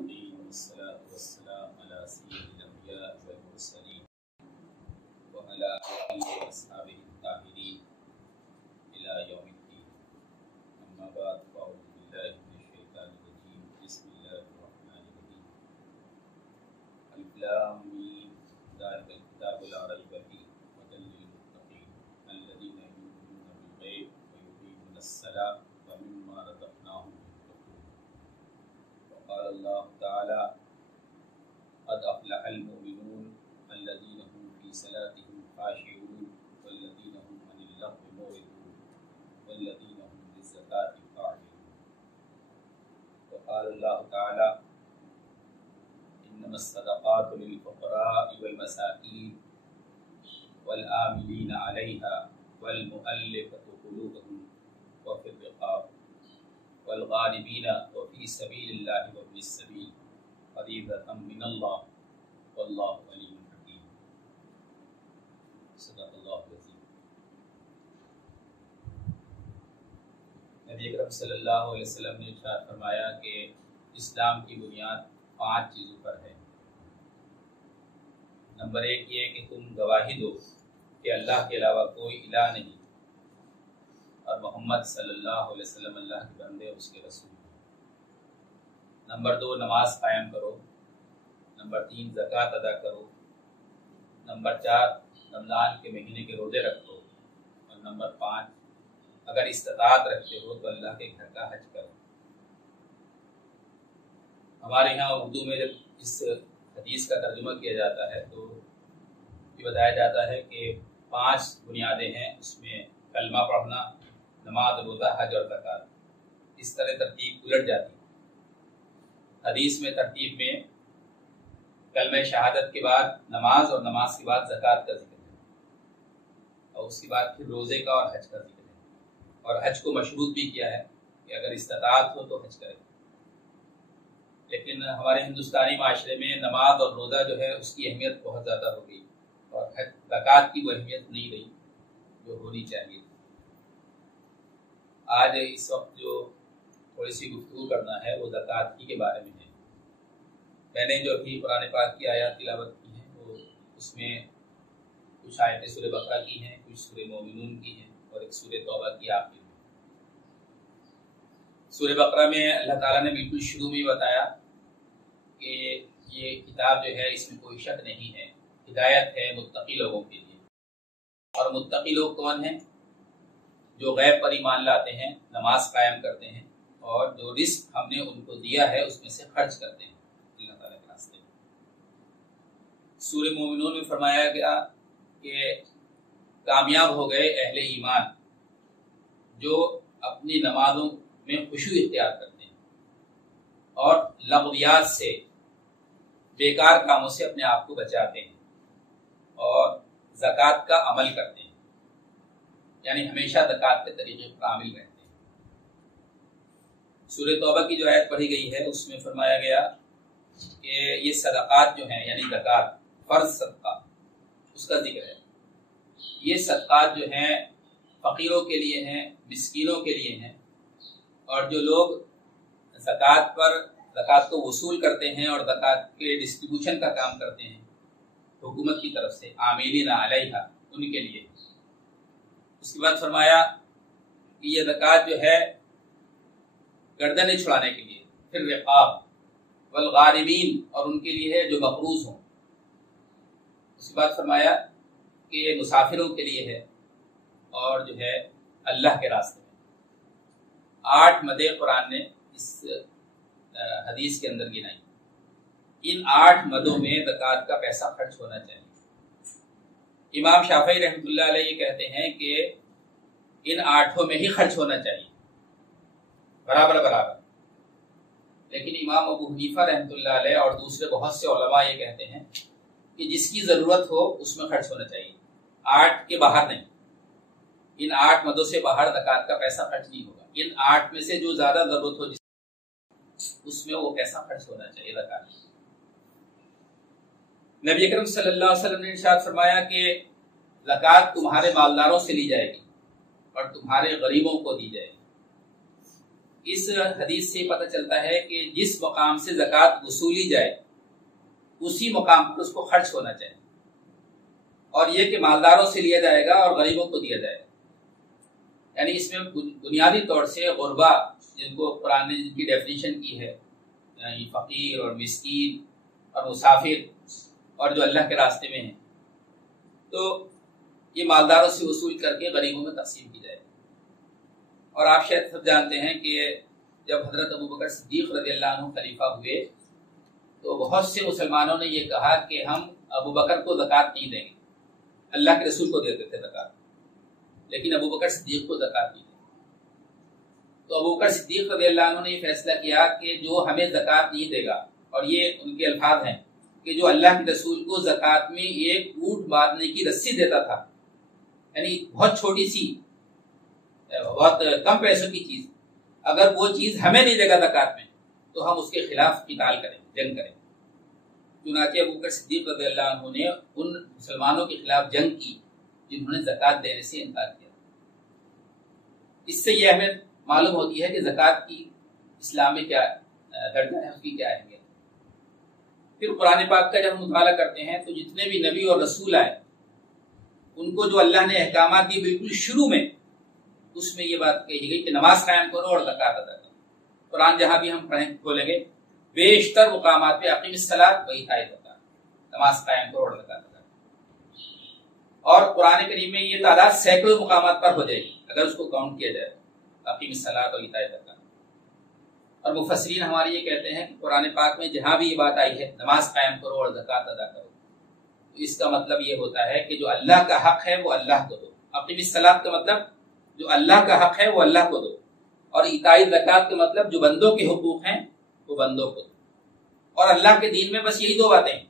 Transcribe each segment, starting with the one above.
المتقين والصلاة والسلام على سيد الأنبياء والمرسلين وعلى آله وأصحابه الطاهرين إلى يوم الدين. أما بعد فأعوذ بالله من الشيطان الرجيم. بسم الله الرحمن الرحيم. ألف لام ميم ذلك الكتاب لا ريب فيه هدى للمتقين الذين يؤمنون بالغيب ويقيمون الصلاة ومما رزقناهم ينفقون. وقال الله تعالى قد أفلح المؤمنون الذين هم في صلاتهم خاشعون والذين هم عن اللغو معرضون والذين هم للزكاة فاعلون. وقال الله تعالى إنما الصدقات للفقراء والمساكين والآملين عليها والمؤلفة قلوبهم وفي الرقاب والغالبين وفي سبيل الله وابن السبيل فريضة من الله والله عليم حكيم. صدق اللہ العظیم. نبی اکرم صلی اللہ علیہ وسلم نے ارشاد فرمایا کہ اسلام کی بنیاد 5 چیزوں پر ہے. نمبر 1 یہ کہ تم گواہی دو کہ اللہ کے علاوہ کوئی الہ نہیں اور محمد صلی اللہ علیہ وسلم اللہ کے بندے اور اس کے رسول. نمبر 2 نماز قائم کرو. نمبر 3 زکوٰۃ ادا کرو. نمبر 4 رمضان کے مہینے کے روزے رکھو. اور نمبر 5 اگر استطاعت رکھتے ہو تو اللہ کے گھر کا حج کرو. ہمارے یہاں اردو میں جب اس حدیث کا ترجمہ کیا جاتا ہے تو یہ بتایا جاتا ہے کہ 5 بنیادیں ہیں. اس میں کلمہ پڑھنا، نماز، روزہ، حج اور زکوٰۃ. اس طرح ترتیب الٹ جاتی ہے. حدیث میں ترتیب میں کلمہ شہادت کے بعد نماز اور نماز کے بعد زکوٰۃ کا ذکر ہے اور اس کے بعد پھر روزے کا اور حج کا ذکر ہے. اور حج کو مشروط بھی کیا ہے کہ اگر استطاعت ہو تو حج کرے. لیکن ہمارے ہندوستانی معاشرے میں نماز اور روزہ جو ہے اس کی اہمیت بہت زیادہ ہو گئی اور زکوٰۃ کی وہ اہمیت نہیں رہی جو ہونی چاہیے. آج اس وقت جو تھوڑی سی گفتگو کرنا ہے وہ زکوٰۃ ہی کے بارے میں ہے. میں نے جو ابھی قرآن پاک کی آیات تلاوت کی ہیں وہ اس میں کچھ آیتیں سورہ بقرہ کی ہیں، کچھ سورہ مومنون کی ہیں اور ایک سورہ توبہ کی آخری میں. سورہ بقرہ میں اللہ تعالیٰ نے بالکل شروع میں بتایا کہ یہ کتاب جو ہے اس میں کوئی شک نہیں ہے، ہدایت ہے متقی لوگوں کے لیے. اور متقی لوگ کون ہیں؟ جو غیب پر ایمان لاتے ہیں، نماز قائم کرتے ہیں اور جو رزق ہم نے ان کو دیا ہے اس میں سے خرچ کرتے ہیں اللہ تعالیٰ کے راستے میں. سورہ مومنون میں فرمایا گیا کہ کامیاب ہو گئے اہل ایمان جو اپنی نمازوں میں خشوع اختیار کرتے ہیں اور لغویات سے، بیکار کاموں سے اپنے آپ کو بچاتے ہیں اور زکوٰۃ کا عمل کرتے ہیں، یعنی ہمیشہ زکوٰۃ کے طریقے پر عامل رہتے ہیں. سورہ توبہ کی جو آیت پڑھی گئی ہے اس میں فرمایا گیا کہ یہ صدقات جو ہیں یعنی زکوٰۃ، فرض صدقہ، اس کا ذکر ہے. یہ صدقات جو ہیں فقیروں کے لیے ہیں، مسکینوں کے لیے ہیں. اور جو لوگ زکوٰۃ کو وصول کرتے ہیں اور زکوٰۃ کے ڈسٹریبیوشن کا کام کرتے ہیں حکومت کی طرف سے، عاملین علیہا، ان کے لیے. اس کے بعد فرمایا کہ یہ زکوٰۃ جو ہے گردنیں چھڑانے کے لیے، پھر رقاب والغارمین، اور ان کے لیے ہے جو مقروض ہوں. اس کے بعد فرمایا کہ یہ مسافروں کے لیے ہے اور جو ہے اللہ کے راستے میں. 8 مدیں قرآن نے اس حدیث کے اندر گنائی. ان 8 مدوں میں زکوٰۃ کا پیسہ خرچ ہونا چاہیے. امام شافعی رحمۃ اللہ علیہ یہ کہتے ہیں کہ ان 8 میں ہی خرچ ہونا چاہیے، برابر. لیکن امام ابو حنیفہ رحمۃ اللہ علیہ اور دوسرے بہت سے علماء یہ کہتے ہیں کہ جس کی ضرورت ہو اس میں خرچ ہونا چاہیے، 8 کے باہر نہیں. ان 8 مدوں سے باہر زکوٰۃ کا پیسہ خرچ نہیں ہوگا. ان 8 میں سے جو زیادہ ضرورت ہو اس میں وہ پیسہ خرچ ہونا چاہیے زکوٰۃ. نبی اکرم صلی اللہ علیہ وسلم نے ارشاد فرمایا کہ زکوٰۃ تمہارے مالداروں سے لی جائے گی اور تمہارے غریبوں کو دی جائے گی. اس حدیث سے پتہ چلتا ہے کہ جس مقام سے زکوٰۃ وصولی جائے اسی مقام پر اس کو خرچ ہونا چاہیے، اور یہ کہ مالداروں سے لیا جائے گا اور غریبوں کو دیا جائے گا۔ یعنی اس میں بنیادی طور سے غربا، جن کو قرآن نے جن کی ڈیفینیشن کی ہے، یعنی فقیر اور مسکین اور مسافر اور جو اللہ کے راستے میں ہیں، تو یہ مالداروں سے وصول کر کے غریبوں میں تقسیم کی جائے۔ اور آپ شاید سب جانتے ہیں کہ جب حضرت ابوبکر صدیق رضی اللہ عنہ خلیفہ ہوئے تو بہت سے مسلمانوں نے یہ کہا کہ ہم ابوبکر کو زکوٰۃ نہیں دیں گے، اللہ کے رسول کو دیتے تھے زکوٰۃ، لیکن ابوبکر صدیق کو زکوٰۃ نہیں دیں گے۔ تو ابوبکر صدیق رضی اللہ عنہ نے یہ فیصلہ کیا کہ جو ہمیں زکوٰۃ نہیں دے گا، اور یہ ان کے الفاظ ہیں کہ جو اللہ کے رسول کو زکوٰۃ میں ایک اونٹ باندھنے کی رسی دیتا تھا، یعنی بہت چھوٹی سی، بہت کم پیسوں کی چیز، اگر وہ چیز ہمیں نہیں دے گا زکوٰۃ میں تو ہم اس کے خلاف قتال کریں، جنگ کریں۔ چنانچہ ابوبکر صدیق رضی اللہ عنہ نے ان مسلمانوں کے خلاف جنگ کی جنہوں نے زکوٰۃ دینے سے انکار کیا۔ اس سے یہ اہمیت معلوم ہوتی ہے کہ زکوٰۃ کی اسلام میں کیا درجہ ہے، اس کی کیا اہمیت۔ پھر قرآن پاک کا جب ہم مطالعہ کرتے ہیں تو جتنے بھی نبی اور رسول آئے ان کو جو اللہ نے احکامات دی بالکل شروع میں، اس میں یہ بات کہی گئی کہ نماز قائم کرو اور زکوٰۃ ادا کرو۔ قرآن جہاں بھی ہم پڑھیں کھولیں گے بیشتر مقامات پہ اقیم الصلاۃ و ایتاء الزکاۃ، نماز قائم کرو اور زکوٰۃ ادا کرو۔ اور قرآن کریم میں یہ تعداد سینکڑوں مقامات پر ہو جائے گی اگر اس کو کاؤنٹ کیا جائے، اقیم الصلاۃ و ایتاء الزکاۃ۔ اور مفسرین ہمارے یہ کہتے ہیں کہ قرآن پاک میں جہاں بھی یہ بات آئی ہے نماز قائم کرو اور زکوٰۃ ادا کرو، تو اس کا مطلب یہ ہوتا ہے کہ جو اللہ کا حق ہے وہ اللہ کو دو۔ اقیم الصلاۃ کا مطلب جو اللہ کا حق ہے وہ اللہ کو دو، اور ایتاء الزکاۃ کا مطلب جو بندوں کے حقوق ہیں وہ بندوں کو دو۔ اور اللہ کے دین میں بس یہی دو باتیں ہیں،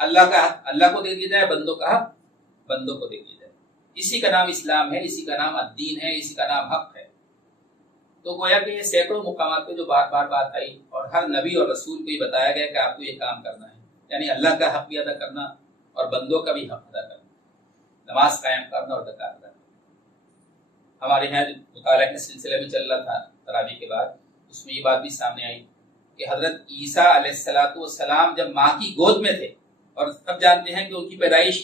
اللہ کا حق اللہ کو دے دیا جائے، بندوں کا حق بندوں کو دے دیا جائے۔ اسی کا نام اسلام ہے، اسی کا نام الدین ہے، اسی کا نام حق ہے۔ تو گویا کہ یہ سینکڑوں مقامات پہ جو بار بار بات آئی، اور ہر نبی اور رسول کو یہ بتایا گیا کہ آپ کو یہ کام کرنا ہے، یعنی اللہ کا حق بھی ادا کرنا اور بندوں کا بھی حق ادا کرنا، نماز قائم کرنا اور زکوٰۃ ادا کرنا۔ ہمارے یہاں مطالعہ کے سلسلے میں چل رہا تھا تراویح کے بعد، اس میں یہ بات بھی سامنے آئی کہ حضرت عیسیٰ علیہ السلام جب ماں کی گود میں تھے، اور سب جانتے ہیں کہ ان کی پیدائش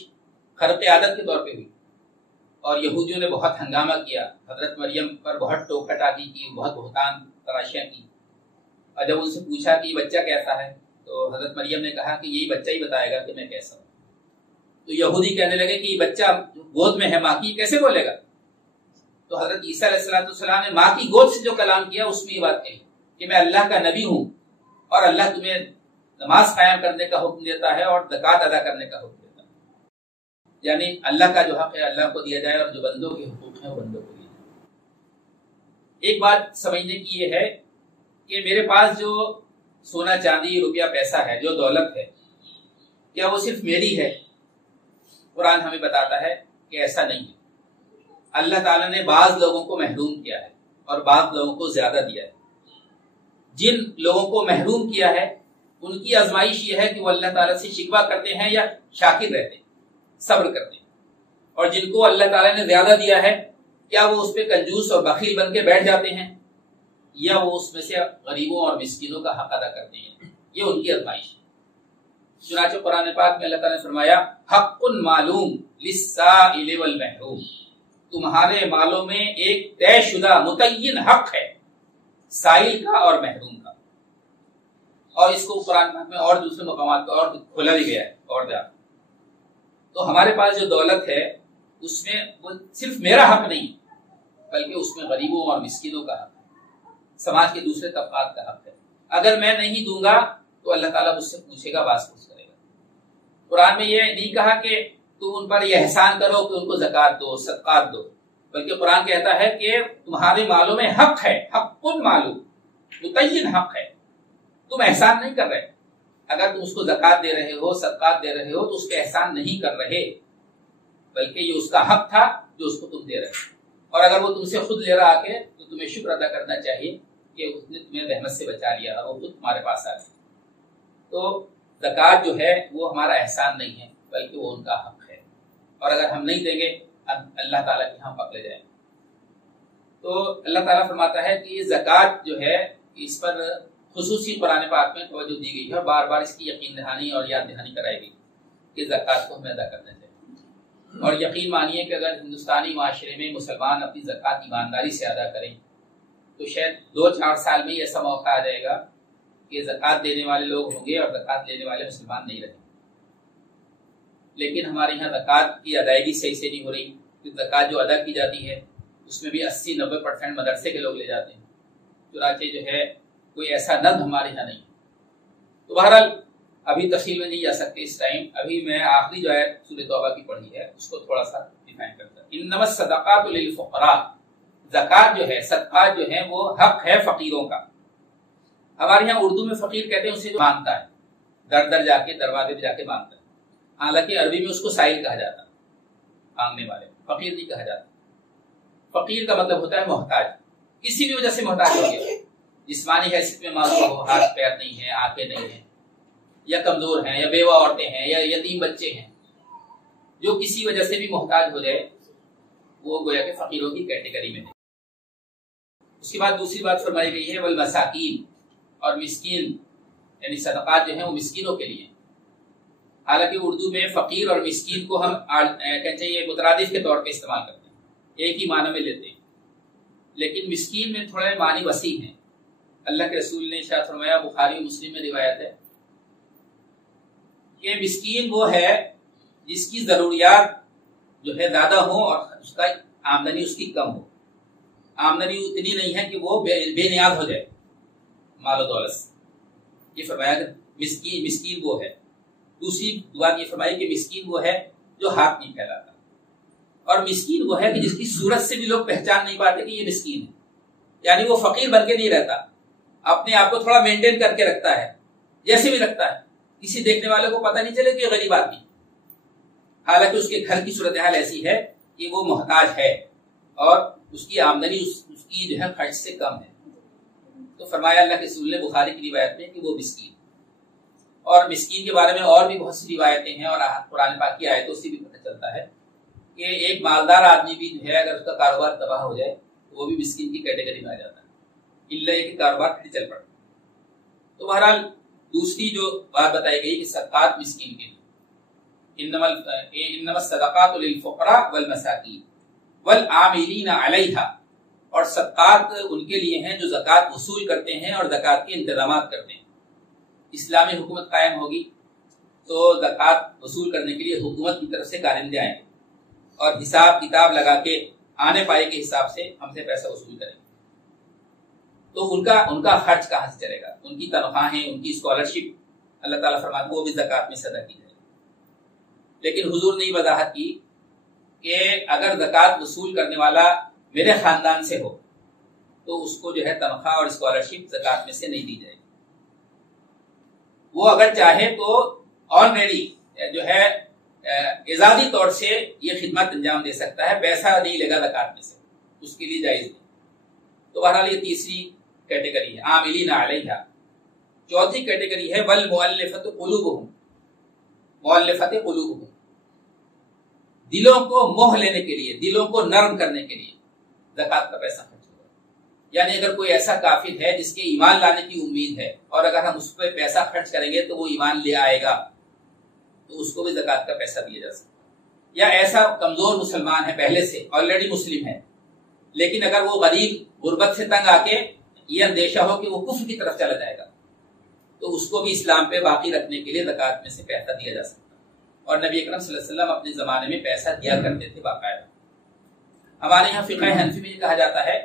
خرق عادت کے طور پہ ہوئی، اور یہودیوں نے بہت ہنگامہ کیا، حضرت مریم پر بہت ٹوک ٹاکی کی، بہت بہتان تراشیاں کی۔ اور جب ان سے پوچھا کہ یہ بچہ کیسا ہے تو حضرت مریم نے کہا کہ یہی بچہ ہی بتائے گا کہ میں کیسا ہوں۔ تو یہودی کہنے لگے کہ یہ بچہ گود میں ہے ماں کی، کیسے بولے گا؟ تو حضرت عیسیٰ علیہ السلام نے ماں کی گود سے جو کلام کیا اس میں یہ بات کہی کہ میں اللہ کا نبی ہوں، اور اللہ تمہیں نماز قائم کرنے کا حکم دیتا ہے اور زکوٰۃ ادا کرنے کا حکم دیتا ہے، یعنی اللہ کا جو حق ہے اللہ کو دیا جائے اور جو بندوں کے حقوق ہیں وہ بندوں کو دیا جائے۔ ایک بات سمجھنے کی یہ ہے کہ میرے پاس جو سونا چاندی روپیہ پیسہ ہے، جو دولت ہے، کیا وہ صرف میری ہے؟ قرآن ہمیں بتاتا ہے کہ ایسا نہیں ہے۔ اللہ تعالیٰ نے بعض لوگوں کو محروم کیا ہے اور بعض لوگوں کو زیادہ دیا ہے۔ جن لوگوں کو محروم کیا ہے ان کی آزمائش یہ ہے کہ وہ اللہ تعالیٰ سے شکوہ کرتے ہیں یا شاکر رہتے ہیں، صبر کرتے ہیں، اور جن کو اللہ تعالیٰ نے زیادہ دیا ہے کیا وہ اس پہ کنجوس اور بخیل بن کے بیٹھ جاتے ہیں، یا وہ اس میں سے غریبوں اور مسکینوں کا حق ادا کرتے ہیں؟ یہ ان کی آزمائش ہے۔ چنانچہ قرآن پاک میں اللہ تعالیٰ نے فرمایا حق معلوم للسائل والمحروم، تمہارے مالوں میں ایک طے شدہ متعین حق ہے سائل کا اور محروم کا۔ اور اس کو قرآن پاک میں اور دوسرے مقامات پر اور کھولا بھی گیا ہے اور زیادہ۔ تو ہمارے پاس جو دولت ہے اس میں وہ صرف میرا حق نہیں بلکہ اس میں غریبوں اور مسکینوں کا حق ہے، سماج کے دوسرے طبقات کا حق ہے۔ اگر میں نہیں دوں گا تو اللہ تعالیٰ مجھ سے پوچھے گا، باز پوچھ کرے گا۔ قرآن میں یہ نہیں کہا کہ تم ان پر یہ احسان کرو کہ ان کو زکوٰۃ دو، صدقات دو، بلکہ قرآن کہتا ہے کہ تمہارے مالوں میں حق ہے، حق معلوم، متعین حق ہے، تم احسان نہیں کر رہے۔ اگر تم اس کو زکوٰۃ دے رہے ہو، صدقات دے رہے ہو تو اس پہ احسان نہیں کر رہے، بلکہ یہ اس کا حق تھا جو اس کو تم دے رہے۔ اور اگر وہ تم سے خود لے رہا آ کے تو تمہیں شکر ادا کرنا چاہیے کہ اس نے تمہیں رحمت سے بچا لیا اور وہ خود تمہارے پاس آ گیا۔ تو زکوٰۃ جو ہے وہ ہمارا احسان نہیں ہے بلکہ وہ ان کا حق ہے، اور اگر ہم نہیں دیں گے اللہ تعالیٰ کے ہم پکڑے جائیں گے۔ تو اللہ تعالیٰ فرماتا ہے کہ یہ زکوٰۃ جو ہے اس پر خصوصی قرآن پاک میں توجہ دی گئی ہے اور بار بار اس کی یقین دہانی اور یاد دہانی کرائی گئی کہ زکوٰۃ کو ہمیں ادا کرنا چاہیے۔ اور یقین مانیے کہ اگر ہندوستانی معاشرے میں مسلمان اپنی زکوٰۃ ایمانداری سے ادا کریں تو شاید 2-4 سال میں ہی ایسا موقع آ جائے گا کہ زکوٰۃ دینے والے لوگ ہوں گے اور زکوٰۃ لینے والے مسلمان نہیں رہیں گے۔ لیکن ہمارے یہاں زکوٰۃ کی ادائیگی صحیح سے نہیں ہو رہی، کیونکہ زکوٰۃ جو ادا کی جاتی ہے اس میں بھی 80-90% مدرسے کے لوگ لے جاتے ہیں، چنانچہ جو ہے کوئی ایسا نظم ہمارے یہاں نہیں۔ تو بہرحال ابھی تفصیل میں نہیں جا سکتے اس ٹائم، ابھی میں آخری جو ہے سورۃ توبہ کی پڑھی ہے اس کو تھوڑا سا ڈیفائن کرتا ہوں۔ انما الصدقات للفقراء، زکوٰۃ جو ہے، صدقات جو ہے وہ حق ہے فقیروں کا۔ ہمارے یہاں اردو میں فقیر کہتے ہیں اسے جو مانگتا ہے، در در جا کے دروازے پہ جا کے مانگتا ہے، حالانکہ عربی میں اس کو سائل کہا جاتا ہے، مانگنے والے، فقیر نہیں کہا جاتا۔ فقیر کا مطلب ہوتا ہے محتاج، کسی بھی وجہ سے محتاج ہو گیا، جسمانی حیثیت میں معذور ہو، ہاتھ پیر نہیں ہے، آنکھیں نہیں ہیں، یا کمزور ہیں، یا بیوہ عورتیں ہیں، یا یتیم بچے ہیں، جو کسی وجہ سے بھی محتاج ہو جائے وہ گویا کہ فقیروں کی کیٹیگری میں ہے۔ اس کے بعد دوسری بات فرمائی گئی ہے والمساکین، اور مسکین، یعنی صدقات جو ہیں وہ مسکینوں کے لیے۔ حالانکہ اردو میں فقیر اور مسکین کو ہم کہنا چاہیے مترادف کے طور پہ استعمال کرتے ہیں، ایک ہی معنی میں لیتے ہیں، لیکن مسکین میں تھوڑے معنی وسیع ہیں۔ اللہ کے رسول نے ارشاد فرمایا، بخاری و مسلم میں روایت ہے کہ مسکین وہ ہے جس کی ضروریات جو ہے زیادہ ہوں اور اس کا آمدنی اس کی کم ہو، آمدنی اتنی نہیں ہے کہ وہ بے نیاز ہو جائے مال و دولت سے، یہ فرمایا کہ مسکین وہ ہے۔ دوسری بات یہ فرمائی کہ مسکین وہ ہے جو ہاتھ نہیں پھیلاتا، اور مسکین وہ ہے کہ جس کی صورت سے بھی لوگ پہچان نہیں پاتے کہ یہ مسکین ہے، یعنی وہ فقیر بن کے نہیں رہتا، اپنے آپ کو تھوڑا مینٹین کر کے رکھتا ہے، جیسے بھی رکھتا ہے، کسی دیکھنے والے کو پتہ نہیں چلے کہ یہ غریب آدمی، حالانکہ اس کے گھر کی صورتحال ایسی ہے کہ وہ محتاج ہے اور اس کی آمدنی اس کی جو ہے خرچ سے کم ہے۔ تو فرمایا اللہ کے رسول نے بخاری کی روایت میں کہ وہ مسکین، اور مسکین کے بارے میں اور بھی بہت سی روایتیں ہیں اور قرآن پاک کی آیتوں سے بھی پتہ چلتا ہے کہ ایک مالدار آدمی بھی جو ہے اگر اس کا کاروبار تباہ ہو جائے تو وہ بھی مسکین کی کیٹیگری میں آ جاتا ہے، الا کہ کاروبار پھر چل پڑتا۔ تو بہرحال دوسری جو بات بتائی گئی کہ صدقات مسکین کے لیے، انما الصدقات للفقراء والمساکین والعاملین علیہا، اور صدقات ان کے لیے ہیں جو زکوٰۃ وصول کرتے ہیں اور زکوٰۃ کے انتظامات کرتے ہیں۔ اسلامی حکومت قائم ہوگی تو زکوٰۃ وصول کرنے کے لیے حکومت کی طرف سے کارندے آئیں گے اور حساب کتاب لگا کے آنے پائے کے حساب سے ہم سے پیسہ وصول کریں گے، تو ان کا خرچ کہاں سے چلے گا؟ ان کی تنخواہیں، ان کی اسکالرشپ، اللہ تعالیٰ فرماتا ہے وہ بھی زکوٰۃ میں سے ادا کی جائے۔ لیکن حضور نے یہ وضاحت کی کہ اگر زکوٰۃ وصول کرنے والا میرے خاندان سے ہو تو اس کو جو ہے تنخواہ اور اسکالرشپ زکوٰۃ میں سے نہیں دی جائے گی، وہ اگر چاہے تو آلریڈی جو ہے اعزازی طور سے یہ خدمت انجام دے سکتا ہے، پیسہ نہیں لے گا زکوٰۃ میں سے، اس کے لیے جائز نہیں۔ تو بہرحال یہ تیسری کیٹیگری ہے عاملین علیہا۔ چوتھی کیٹیگری ہے والمؤلفۃ قلوبہم، مؤلفۃ قلوبہم، دلوں کو موہ لینے کے لیے، دلوں کو نرم کرنے کے لیے زکوٰۃ کا پیسہ خرچ ہوگا۔ یعنی اگر کوئی ایسا کافر ہے جس کے ایمان لانے کی امید ہے اور اگر ہم اس پہ پیسہ خرچ کریں گے تو وہ ایمان لے آئے گا تو اس کو بھی زکوٰۃ کا پیسہ دیا جا سکتا ہے۔ یا ایسا کمزور مسلمان ہے پہلے سے، آلریڈی مسلم ہے، لیکن اگر وہ غریب غربت سے تنگ آ کے یہ اندیشہ ہو کہ وہ کفر کی طرف چلا جائے گا تو اس کو بھی اسلام پہ باقی رکھنے کے لیے زکوٰۃ میں سے پیسہ دیا جا سکتا ہے۔ اور نبی اکرم صلی اللہ علیہ وسلم اپنے زمانے میں پیسہ دیا کرتے تھے باقاعدہ۔ ہمارے یہاں فقہ حنفی میں یہ کہا جاتا ہے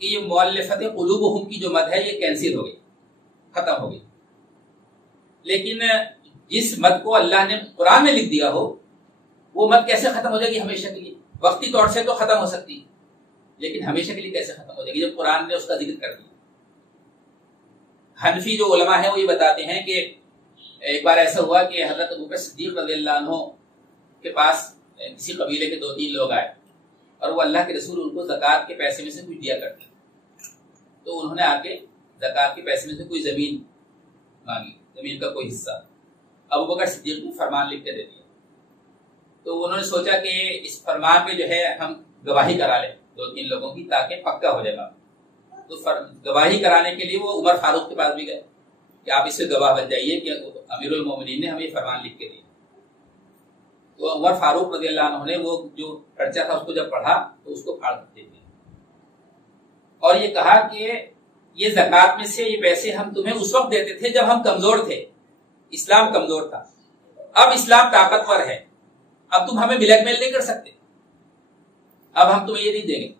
کہ یہ مؤلفۃ قلوبہم کی جو مد ہے یہ کینسل ہو گئی، ختم ہو گئی، لیکن جس مد کو اللہ نے قرآن میں لکھ دیا ہو وہ مد کیسے ختم ہو جائے گی ہمیشہ کے لیے؟ وقتی طور سے تو ختم ہو سکتی لیکن ہمیشہ کے لیے کیسے ختم ہو جائے گی جب قرآن نے اس کا ذکر کر دیا؟ حنفی جو علماء ہیں وہ یہ بتاتے ہیں کہ ایک بار ایسا ہوا کہ حضرت ابوبکر صدیق رضی اللہ عنہ کے پاس کسی قبیلے کے 2-3 لوگ آئے اور وہ اللہ کے رسول ان کو زکوٰۃ کے پیسے میں سے کچھ دیا کرتے، تو انہوں نے آ کے زکوٰۃ کے پیسے میں سے کوئی زمین مانگی، زمین کا کوئی حصہ، ابوبکر صدیق نے فرمان لکھ کے دے دیا۔ تو انہوں نے سوچا کہ اس فرمان پہ جو ہے ہم گواہی کرا لیں 2-3 لوگوں کی، تاکہ پکا ہو جائے گا. تو گواہی کرانے کے لیے وہ عمر فاروق کے پاس بھی گئے کہ آپ اس سے گواہ بن جائیے کہ امیر المومنین نے ہمیں فرمان لکھ کے دیا. تو عمر فاروق رضی اللہ عنہ نے وہ جو پرچہ تھا اس کو جب پڑھا تو اس کو پھاڑ دے دیا اور یہ کہا کہ یہ زکوٰۃ میں سے یہ پیسے ہم تمہیں اس وقت دیتے تھے جب ہم کمزور تھے، اسلام کمزور تھا. اب اسلام طاقتور ہے، اب تم ہمیں بلیک میل نہیں کر سکتے، اب ہم تمہیں یہ نہیں دیں گے.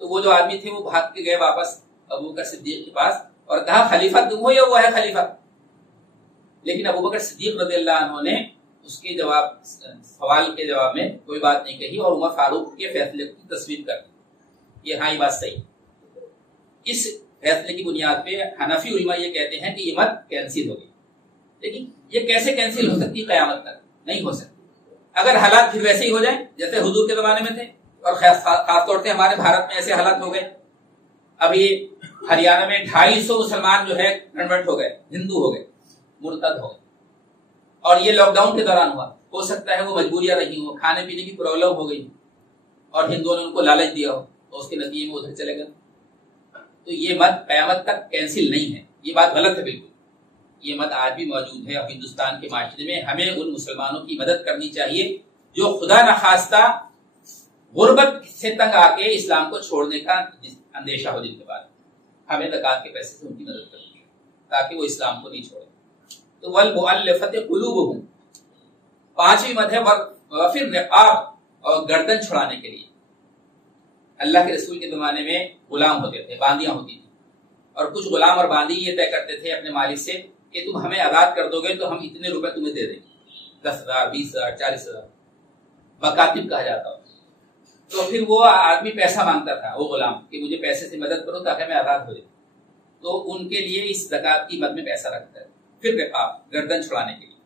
تو وہ جو آدمی تھے وہ بھاگ کے گئے واپس ابوبکر صدیق کے پاس اور کہا خلیفہ تم ہو یا وہ ہے خلیفہ؟ لیکن ابوبکر صدیق رضی اللہ عنہ نے اس کے سوال کے جواب میں کوئی بات نہیں کہی اور عمر فاروق کے فیصلے کی تصویر کر دی. یہ بات صحیح. اس فیصلے کی بنیاد پہ حنفی علماء یہ کہتے ہیں کہ یہ مت کینسل ہوگی. لیکن یہ کیسے کینسل ہو سکتی؟ قیامت تک نہیں ہو سکتی. اگر حالات پھر ویسے ہی ہو جائیں جیسے حضور کے زمانے میں تھے، اور خاص طور سے ہمارے بھارت میں ایسے حالات ہو گئے. ابھی ہریانہ میں 250 مسلمان جو ہے کنورٹ ہو گئے، ہندو ہو گئے، مرتد ہو گئے، اور یہ لاک ڈاؤن کے دوران ہوا. ہو سکتا ہے وہ مجبوریاں رہی ہوں، کھانے پینے کی پرابلم ہو گئی اور ہندوؤں نے ان کو لالچ دیا ہو اور اس کے نتیجے میں ادھر چلے گئے. تو یہ مت قیامت تک کینسل نہیں ہے، یہ بات غلط ہے بالکل. یہ مت آج بھی موجود ہے اور ہندوستان کے معاشرے میں ہمیں ان مسلمانوں کی مدد کرنی چاہیے جو خدا نخواستہ غربت سے تنگ آ کے اسلام کو چھوڑنے کا اندیشہ ہو، جن کے بعد ہمیں زکوٰۃ کے پیسے سے ان کی مدد کرنی ہے تاکہ وہ اسلام کو نہیں چھوڑے. تو والمؤلفۃ قلوبہم، 5ویں مد ہے وفی الرقاب، اور گردن چھڑانے کے لیے. اللہ کے رسول کے زمانے میں غلام ہوتے تھے، باندیاں ہوتی تھیں، اور کچھ غلام اور باندی یہ طے کرتے تھے اپنے مالک سے کہ تم ہمیں آزاد کر دو گے تو ہم اتنے روپے تمہیں دے دیں گے، 10,000 20,000 40,000 مکاتب کہا جاتا ہو. تو پھر وہ آدمی پیسہ مانگتا تھا، وہ غلام، کہ مجھے پیسے سے مدد کرو تاکہ میں آزاد ہو جاؤں. تو ان کے لیے اس زکوٰۃ کی مد میں پیسہ رکھتا ہے. پھر رقاب، گردن چھڑانے کے لیے.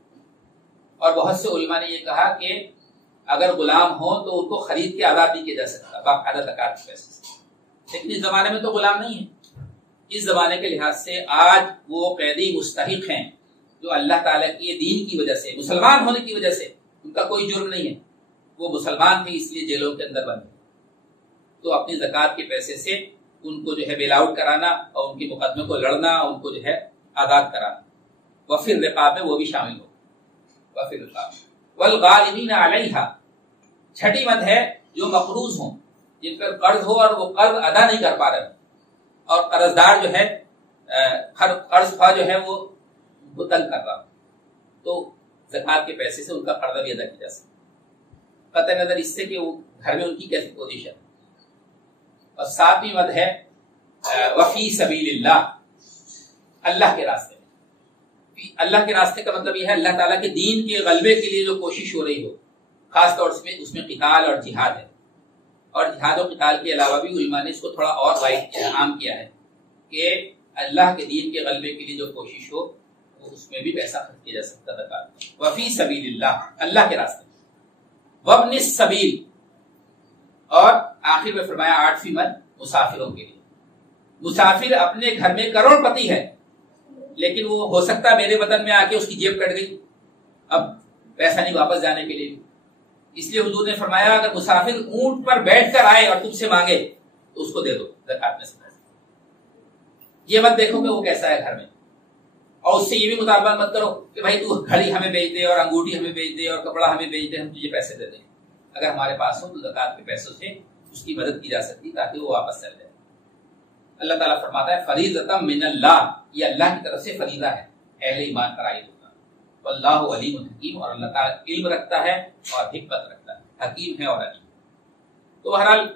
اور بہت سے علماء نے یہ کہا کہ اگر غلام ہو تو ان کو خرید کے آزاد نہیں کیا جا سکتا باقاعدہ زکوٰۃ کے پیسے سے. لیکن اس زمانے میں تو غلام نہیں ہے. اس زمانے کے لحاظ سے آج وہ قیدی مستحق ہیں جو اللہ تعالیٰ کی دین کی وجہ سے، مسلمان ہونے کی وجہ سے، ان کا کوئی جرم نہیں ہے، وہ مسلمان تھے اس لیے جیلوں کے اندر بند. تو اپنی زکوٰۃ کے پیسے سے ان کو جو ہے بیل آؤٹ کرانا اور ان کے مقدمے کو لڑنا، ان کو جو ہے آزاد کرانا. وفی الرقاب میں وہ بھی شامل ہو. وفی الرقاب والغالبین علیہا، 6ٹھی مد ہے جو مقروض ہوں، جن پر قرض ہو اور وہ قرض ادا نہیں کر پا رہے اور قرضدار جو ہے قرض خواہ جو ہے وہ تنگ کر رہا، تو زکوٰۃ کے پیسے سے ان کا قرض بھی ادا کیا جا سکتا، قطع نظر اس سے کہ وہ گھر میں ان کی کیسی پوزیشن. اور 7ویں مد ہے وفی سبیل اللہ، اللہ کے راستے میں. اللہ کے راستے کا مطلب یہ ہے اللہ تعالیٰ کے دین کے غلبے کے لیے جو کوشش ہو رہی ہو، خاص طور سے اس میں قتال اور جہاد ہے. اور جہاد و قتال کے علاوہ بھی علماء نے اس کو تھوڑا اور واضح عام کیا ہے کہ اللہ کے دین کے غلبے کے لیے جو کوشش ہو اس میں بھی پیسہ خرچ کیا جا سکتا ہے. وفی سبیل اللہ، اللہ کے راستے میں. وابن السبیل، اور آخر میں فرمایا 8ویں مد مسافروں کے لیے. مسافر اپنے گھر میں کروڑ پتی ہے لیکن وہ ہو سکتا ہے میرے وطن میں آ کے اس کی جیب کٹ گئی، اب پیسہ نہیں واپس جانے کے لیے. اس لیے حضور نے فرمایا اگر مسافر اونٹ پر بیٹھ کر آئے اور تم سے مانگے تو اس کو دے دو زکوٰۃ میں سے. یہ مت دیکھو کہ وہ کیسا ہے گھر میں، اور اس سے یہ بھی مطالبہ مت کرو کہ بھائی تو گھڑی ہمیں بیچ دے اور انگوٹھی ہمیں بیچ دے اور کپڑا ہمیں بیچ دے، ہم تجھے پیسے دے دیں. اگر ہمارے پاس ہو تو زکوٰۃ کے پیسوں سے اس کی مدد کی جا سکتی تاکہ وہ واپس چل جائے. اللہ تعالیٰ فرماتا ہے فریضۃ من اللہ، یہ اللہ کی طرف سے فریضہ ہے اہل ایمان پر عائد ہوتا. واللہ علیم حکیم، اور اللہ تعالیٰ علم رکھتا ہے اور حکمت رکھتا ہے، حکیم ہے اور علیم. تو بہرحال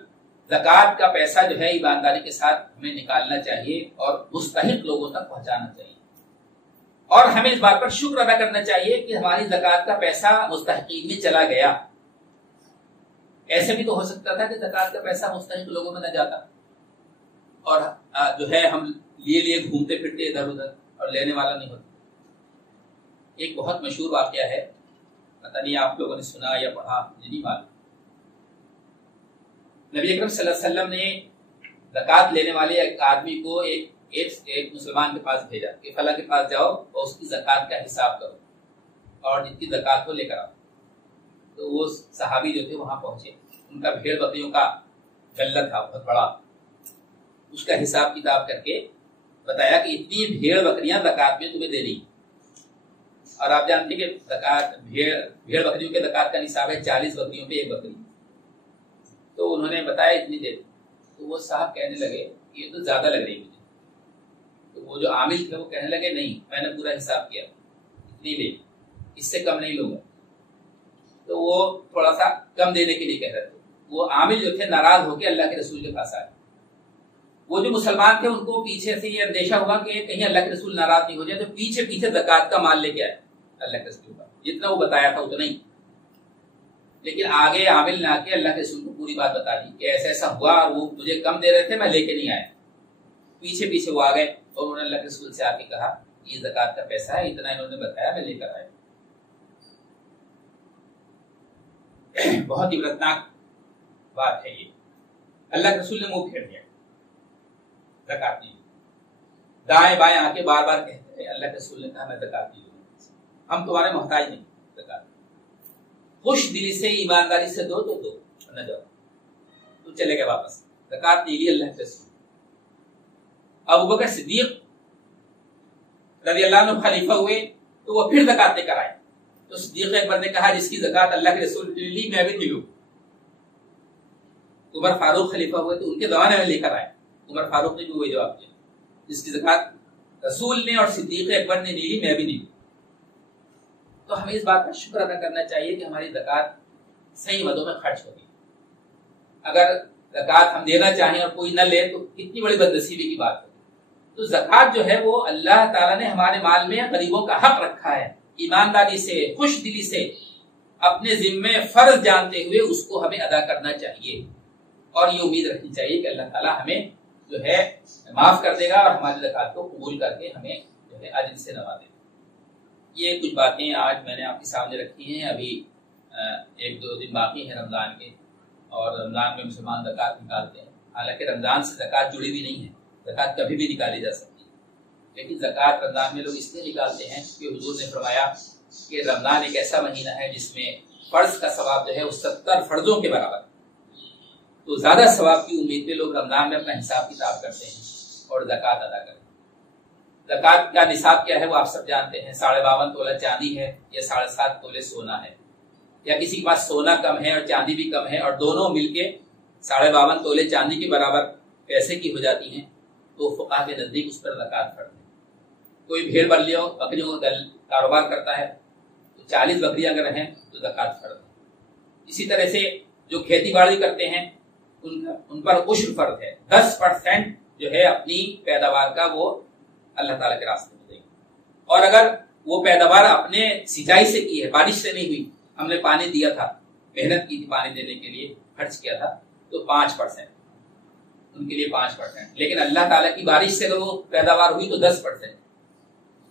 زکوٰۃ کا پیسہ جو ہے ایمانداری کے ساتھ ہمیں نکالنا چاہیے اور مستحق لوگوں تک پہنچانا چاہیے، اور ہمیں اس بات پر شکر ادا کرنا چاہیے کہ ہماری زکوٰۃ کا پیسہ مستحقین میں چلا گیا. ایسے بھی تو ہو سکتا تھا کہ زکوٰۃ کا پیسہ مستحق لوگوں میں نہ جاتا اور جو ہے ہم لیے گھومتے پھرتے ادھر ادھر اور لینے والا نہیں ہوتا. ایک بہت مشہور واقعہ ہے، پتہ نہیں آپ لوگوں نے سنا یا پڑھا، مجھے نہیں معلوم. نبی اکرم صلی اللہ علیہ وسلم نے زکوٰۃ لینے والے ایک آدمی کو ایک مسلمان کے پاس بھیجا کہ فلاں کے پاس جاؤ اور اس کی زکوٰۃ کا حساب کرو اور جتنی زکوٰۃ ہو لے کر آؤ. تو وہ صحابی جو تھے وہاں پہنچے، ان کا بھیڑ بکریوں کا غلہ تھا بہت بڑا، اس کا حساب کتاب کر کے بتایا کہ اتنی بھیڑ بکریاں زکات میں تمہیں دینی، اور آپ جانتے ہیں کہ زکات بھیڑ بکریوں کے زکات کا نصاب ہے 40 بکریوں پہ 1 بکری، تو انہوں نے بتایا اتنی دیر، تو وہ صاحب کہنے لگے یہ تو زیادہ لگ رہی مجھے، تو وہ جو عامل تھے وہ کہنے لگے نہیں میں نے پورا حساب کیا اتنی دیر، اس سے کم نہیں لوں گا، تو وہ تھوڑا سا کم دینے کے لیے کہہ رہے تھے۔ وہ عامل جو تھے ناراض ہو کے اللہ کے رسول کے پاس آئے، وہ جو مسلمان تھے ان کو پیچھے سے یہ اندیشہ ہوا کہ کہیں اللہ کے رسول ناراض نہیں ہو جائے، تو پیچھے پیچھے زکات کا مال لے کے آئے اللہ کے رسول کا، جتنا وہ بتایا تھا اتنا ہی، لیکن آگے عامل نے آ کے اللہ کے رسول کو پوری بات بتا دی کہ ایسا ایسا ہوا اور وہ مجھے کم دے رہے تھے میں لے کے نہیں آیا، پیچھے پیچھے وہ آ گئے اور انہوں نے اللہ کے رسول سے آ کے کہا یہ زکات کا پیسہ ہے، اتنا انہوں نے بتایا میں لے کر آیا۔ بہت عبرتناک بات ہے یہ، اللہ کے رسول نے منہ پھیر دیا، زکات نہیں، دائیں بائیں آ کے بار بار کہتے ہیں اللہ کے رسول نے کہا میں زکات نہیں لوں، ہم تمہارے محتاج نہیں زکات، خوش دلی سے ایمانداری سے دو تو دو نہ جاؤ، تو چلے گئے واپس، زکات نہیں لی اللہ کے رسول۔ ابوبکر صدیق رضی اللہ عنہ خلیفہ ہوئے تو وہ پھر زکات لے کر آئے، تو صدیق اکبر نے کہا جس کی زکات اللہ کے رسول نے لی میں بھی نہیں لوں۔ عمر فاروق خلیفہ ہوئے تو ان کے زمانے میں لے کر آئے، عمر فاروق نے بھی وہی جواب دیا جس کی زکات رسول نے اور صدیق اکبر نے لی میں بھی نہیں لوں۔ تو ہمیں اس بات کا شکر ادا کرنا چاہیے کہ ہماری زکات صحیح مدوں میں خرچ ہوگی۔ اگر زکات ہم دینا چاہیں اور کوئی نہ لے تو کتنی بڑی بدنصیبی کی بات ہے۔ تو زکات جو ہے وہ اللہ تعالیٰ نے ہمارے مال میں غریبوں کا حق رکھا ہے، ایمانداری سے خوش دلی سے اپنے ذمے فرض جانتے ہوئے اس کو ہمیں ادا کرنا چاہیے، اور یہ امید رکھنی چاہیے کہ اللہ تعالیٰ ہمیں جو ہے معاف کر دے گا اور ہماری زکات کو قبول کر کے ہمیں جو ہے اجر سے نوازے گا۔ یہ کچھ باتیں آج میں نے آپ کے سامنے رکھی ہیں، ابھی 1-2 دن باقی ہیں رمضان کے، اور رمضان میں مسلمان زکات نکالتے ہیں، حالانکہ رمضان سے زکات جڑی بھی نہیں ہے، زکات کبھی بھی نکالی جا سکتی ہے، لیکن زکات رمضان میں لوگ اس لیے نکالتے ہیں کہ حضور نے فرمایا کہ رمضان ایک ایسا مہینہ ہے جس میں فرض کا ثواب جو ہے وہ 70 فرضوں کے برابر، تو زیادہ ثواب کی امید پہ لوگ رمضان میں اپنا حساب کتاب کرتے ہیں اور زکات ادا کرتے ہیں۔ زکات کا نصاب کیا ہے وہ آپ سب جانتے ہیں، 52.5 تولہ چاندی ہے یا 7.5 تولے سونا ہے، یا کسی کے پاس سونا کم ہے اور چاندی بھی کم ہے اور دونوں مل کے 52.5 تولے چاندی کے برابر پیسے کی ہو جاتی ہیں، تو فقہا کے نزدیک اس پر زکات فرض ہے۔ کوئی بھیڑ بکریوں کا کاروبار کرتا ہے تو 40 بکریاں اگر ہیں تو زکات فرض ہے۔ اسی طرح سے جو کھیتی باڑی کرتے ہیں ان پر عشر فرض ہے، 10% جو ہے اپنی پیداوار کا وہ اللہ تعالیٰ کے راستے میں دیں گے، اور اگر وہ پیداوار اپنے سینچائی سے کی ہے، بارش سے نہیں ہوئی، ہم نے پانی دیا تھا، محنت کی تھی پانی دینے کے لیے، خرچ کیا تھا، تو 5% ان کے لیے 5%، لیکن اللہ تعالیٰ کی بارش سے اگر وہ پیداوار ہوئی تو 10%۔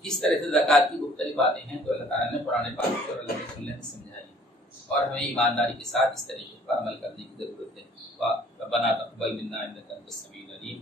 اس طرح سے زکات کی مختلف باتیں ہیں تو اللہ تعالیٰ نے قرآن پاک اور اللہ کے رسول نے سمجھائی، اور ہمیں ایمانداری کے ساتھ اس طریقے پر عمل کرنے کی ضرورت ہے۔ ربنا تقبل منا انک انت السمیع العلیم